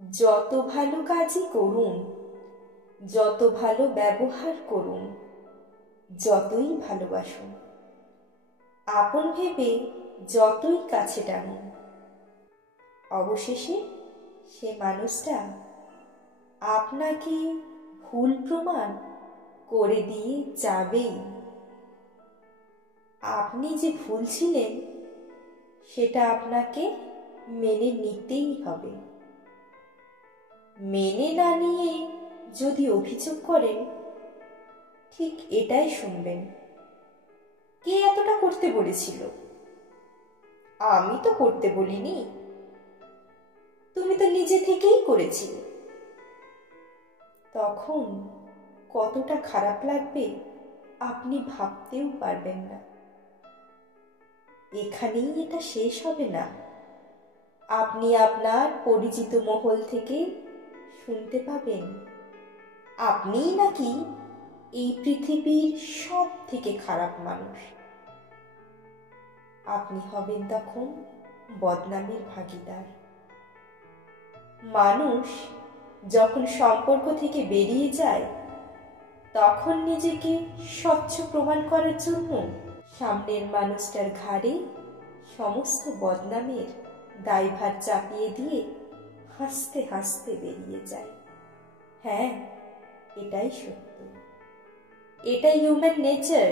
যত ভালো কাজই করুন, যত ভালো ব্যবহার করুন, যতই ভালোবাসুন, আপন ভেবে যতই কাছে টানুন, অবশেষে সে মানুষটা আপনাকে ভুল প্রমাণ করে দিয়ে যাবেই। আপনি যে ভুল ছিলেন সেটা আপনাকে মেনে নিতেই হবে। মেনে না নিয়ে যদি অভিযোগ করেন, ঠিক এটাই শুনবেন, কে এতটা করতে বলেছিল? আমি তো করতে বলিনি, তুমি তো নিজে থেকেই করেছিলে। তখন কতটা খারাপ লাগবে আপনি ভাবতেও পারবেন না। এখানেই এটা শেষ হবে না। আপনি আপনার পরিচিত মহল থেকে শুনতে পাবেন আপনিই নাকি এই পৃথিবীর সব থেকে খারাপ মানুষ। আপনি হবেন তখন বদনামের ভাগীদার। মানুষ যখন সম্পর্ক থেকে বেরিয়ে যায়, তখন নিজেকে স্বচ্ছ প্রমাণ করার জন্য সামনের মানুষটার ঘাড়ে সমস্ত বদনামের দায়ভার চাপিয়ে দিয়ে হাসতে হাসতে বেরিয়ে যায়। হ্যাঁ, এটাই সত্য, এটাই হিউম্যান নেচার।